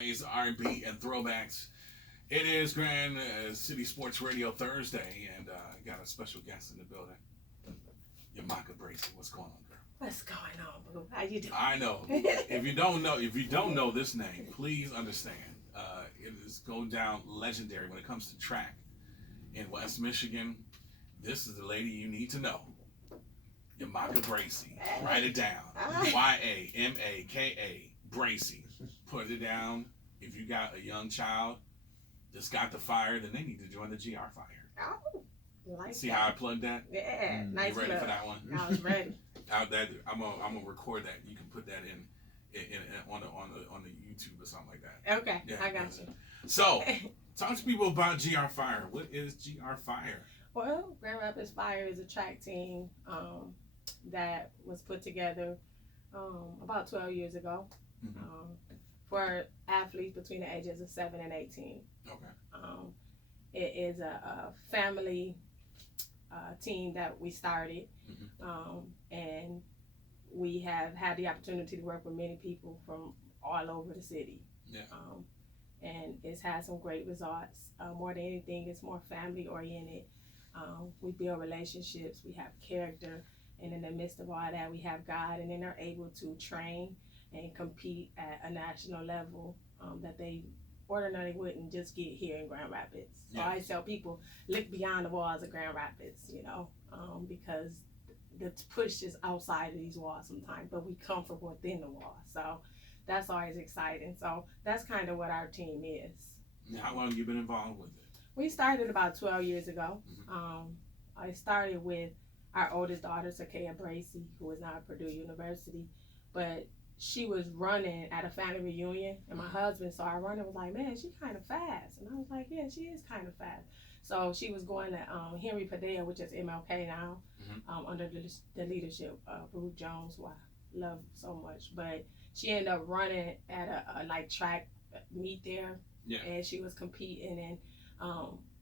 Today's R&B and throwbacks. It is Grand City Sports Radio Thursday, and got a special guest in the building. YAMAKA Bracey, what's going on, girl? What's going on, boo? How you doing? I know. If you don't know this name, please understand. It is going down legendary when it comes to track in West Michigan. This is the lady you need to know. YAMAKA Bracey. Write it down. YAMAKA Bracey. Put it down. If you got a young child that's got the fire, then they need to join the GR Fire. Oh, like See that. how I plugged that? Yeah, nice. You ready for that one? I was ready. I'm gonna record that. You can put that in on the YouTube or something like that. Okay, Yeah, I got you. So, talk to people about GR Fire. What is GR Fire? Well, Grand Rapids Fire is a track team that was put together about 12 years ago for athletes between the ages of 7 and 18. Okay. It is a family team that we started, and we have had the opportunity to work with many people from all over the city. Yeah. And it's had some great results. More than anything, it's more family oriented. We build relationships, we have character, and in the midst of all that, we have God, and then they're able to train and compete at a national level that they ordinarily wouldn't just get here in Grand Rapids. So I tell people, look beyond the walls of Grand Rapids, because the push is outside of these walls sometimes, but we come from within the walls. So that's always exciting. So that's kind of what our team is. How long have you been involved with it? We started about 12 years ago. I started with our oldest daughter, Sakaya Bracey, who is now at Purdue University, but she was running at a family reunion, and my husband saw her running, was like, man, she's kind of fast. And I was like, yeah, she is kind of fast. So she was going to Henry Padilla, which is MLK now, under the leadership of Ruth Jones, who I love so much. But she ended up running at a track meet there, and she was competing, and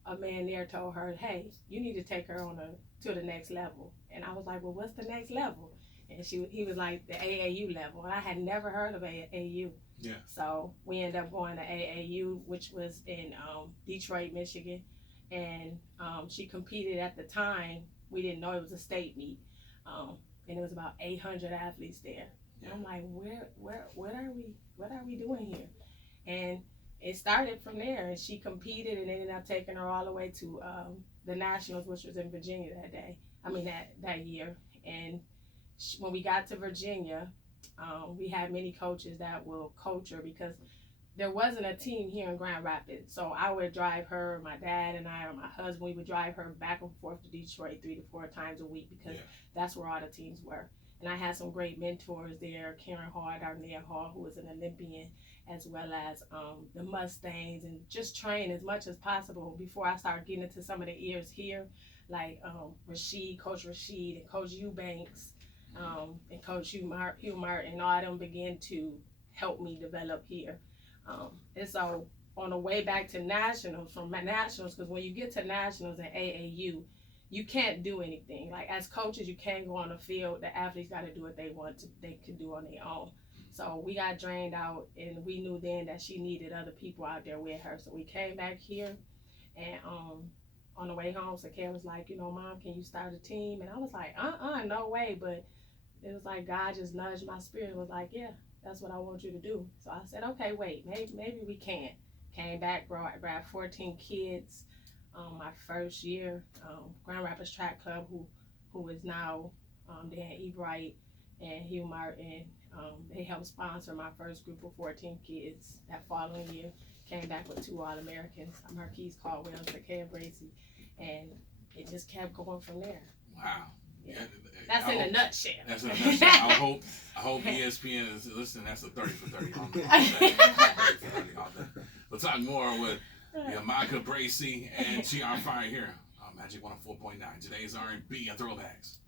a man there told her, hey, you need to take her to the next level. And I was like, well, what's the next level? And he was like, the AAU level. And I had never heard of AAU. Yeah. So we ended up going to AAU, which was in Detroit, Michigan. And she competed at the time. We didn't know it was a state meet. And it was about 800 athletes there. Yeah. And I'm like, what are we doing here? And it started from there. And she competed and ended up taking her all the way to the Nationals, which was in Virginia that year. And when we got to Virginia, we had many coaches that will coach her because there wasn't a team here in Grand Rapids. So I would drive her, my dad and I, or my husband, we would drive her back and forth to Detroit 3 to 4 times a week because that's where all the teams were. And I had some great mentors there, Karen Hall, Darnell Hall, who was an Olympian, as well as the Mustangs, and just train as much as possible before I started getting into some of the ears here, like Coach Rashid, and Coach Eubanks, and Coach Hugh Martin, and all of them began to help me develop here. And so on the way back to nationals, because when you get to nationals and AAU, you can't do anything. Like as coaches, you can't go on the field. The athletes got to do what they can do on their own. So we got drained out, and we knew then that she needed other people out there with her. So we came back here, and on the way home, Sakaya was like, Mom, can you start a team? And I was like, no way. But it was like God just nudged my spirit and was like, yeah, that's what I want you to do. So I said, okay, wait, maybe we can. Came back, grabbed 14 kids. My first year, Grand Rapids Track Club, who is now Dan Ebright and Hugh Martin, they helped sponsor my first group of 14 kids. That following year, came back with 2 All-Americans, Marquise Caldwell and Sakaya Bracey, and it just kept going from there. Wow. Yeah. That's in a nutshell. That's in a nutshell. I hope ESPN is listening. That's a 30 for 30 on that. We'll talk more with YAMAKA Bracey and GR Fire here on Magic 104.9. Today's R&B and Throwbacks.